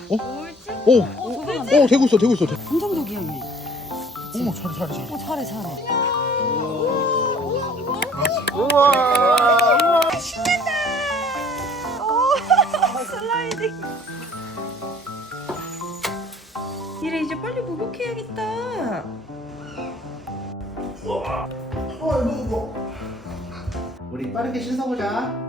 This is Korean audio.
옳지? 오! 저거 오, 되고 있어, 되고 있어. 긍정적이야 얘. 오, 잘해, 잘해, 잘해. 잘해 잘해. 우와! 슬라이딩. 이래 이제 빨리 목욕해야겠다. 우와! 이거. 우리 빠르게 씻어보자.